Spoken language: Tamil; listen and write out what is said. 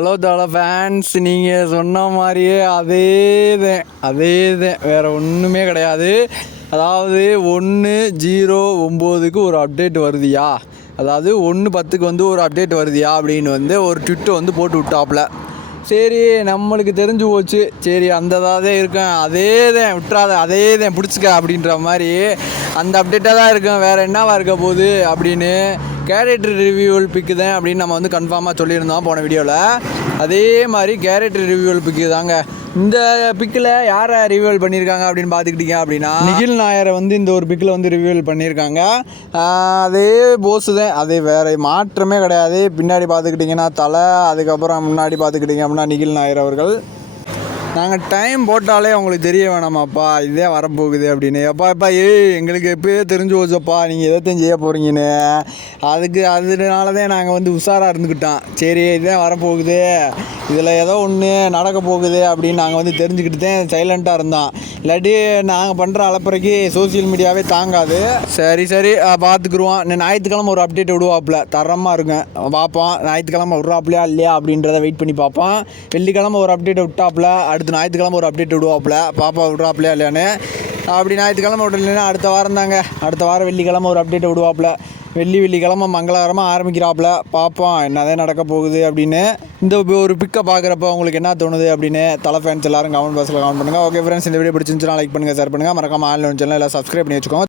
ஹலோ தல ஃபேன்ஸ் நீங்கள் சொன்ன மாதிரியே அதே தான் அதே தான் வேறு ஒன்றுமே கிடையாது. அதாவது ஒன்று ஜீரோ ஒம்போதுக்கு ஒரு அப்டேட் வருதியா? அதாவது ஒன்று பத்துக்கு வந்து ஒரு அப்டேட் வருதியா அப்படின்னு வந்து ஒரு ட்விட்டை வந்து போட்டு விட்டாப்புல. சரி நம்மளுக்கு தெரிஞ்சு போச்சு. சரி அந்த இதாகவே இருக்கேன். அதே தான் விட்டுறாத. அதே தான் பிடிச்சிக்க அப்படின்ற மாதிரி அந்த அப்டேட்டாக தான் இருக்கும் வேறு என்னவா இருக்க போகுது அப்படின்னு கேரக்டர் ரிவ்யூவல் பிக்கு தான் அப்படின்னு நம்ம வந்து கன்ஃபார்மாக சொல்லியிருந்தோம் போன வீடியோவில் அதே மாதிரி கேரக்டர் ரிவ்யூவல் பிக்கு தாங்க இந்த பிக்கில் யாரை ரிவியூவல் பண்ணியிருக்காங்க அப்படின்னு பார்த்துக்கிட்டீங்க அப்படின்னா நிகில் நாயரை வந்து இந்த ஒரு பிக்கில் வந்து ரிவியூவல் பண்ணியிருக்காங்க. அதே போஸு தான் அதே வேறு மாற்றமே கிடையாது. பின்னாடி பார்த்துக்கிட்டிங்கன்னா தலை அதுக்கப்புறம் முன்னாடி பார்த்துக்கிட்டிங்க அப்படின்னா நிகில் நாயர் அவர்கள். நாங்கள் டைம் போட்டாலே உங்களுக்கு தெரிய வேணாமாப்பா இதே வரப்போகுது அப்படின்னு. அப்பா அப்பா ஏய் எங்களுக்கு எப்போயே தெரிஞ்சு போச்சப்பா நீங்கள் எதைத்தையும் செய்ய போகிறீங்கன்னு அதுக்கு அதனால தான் நாங்கள் வந்து உஷாராக இருந்துக்கிட்டோம் சரி இதே வரப்போகுது. இதில் ஏதோ ஒன்று நடக்க போகுது அப்படின்னு நாங்கள் வந்து தெரிஞ்சுக்கிட்டு தான் சைலண்ட்டாக இருந்தோம். இல்லாட்டி நாங்கள் பண்ணுற அலப்பறைக்கு சோஷியல் மீடியாவே தாங்காது. சரி சரி. பார்த்துக்குருவோம். இன்னும் ஞாயிற்றுக்கிழமை ஒரு அப்டேட் விடுவாப்புல. தரமாக இருக்கும் பார்ப்போம். ஞாயிற்றுக்கிழமை விட்றாப்புலையா இல்லையா அப்படின்றத வெயிட் பண்ணி பார்ப்போம். வெள்ளிக்கிழமை ஒரு அப்டேட் விட்டாப்புல. அடுத்து ஞாயிற்றுக்கிழமை ஒரு அப்டேட் விடுவாப்புல. பாப்பா விட்றாப்புலையா இல்லையான்னு. அப்படி ஞாயிற்றுக்கிழமை விடலைன்னா அடுத்த வாரம் தாங்க. அடுத்த வாரம் வெள்ளிக்கிழமை ஒரு அப்டேட் விடுவாப்புல. வெள்ளி வெள்ளிக்கிழமை மங்களகரமாக ஆரம்பிக்கிறாப்புல. பார்ப்போம் என்னதான் நடக்க போகுது அப்படின்னு இந்த ஒரு பிக்கை பார்க்குறப்ப உங்களுக்கு என்ன தோணுது அப்படின்னு தலை ஃபேன்ஸ் எல்லாரும் கமெண்ட் பாக்ஸில் கமெண்ட் பண்ணுங்கள் ஓகே ஃப்ரெண்ட்ஸ் இந்த வீடியோ பிடிச்சிருந்துச்சுன்னா லைக் பண்ணுங்கள் ஷேர் பண்ணுங்கள் மறக்காமல் ஆன்லைன் சேனல் எல்லாம் சப்ஸ்கிரைப் பண்ணி வச்சுக்கோங்க.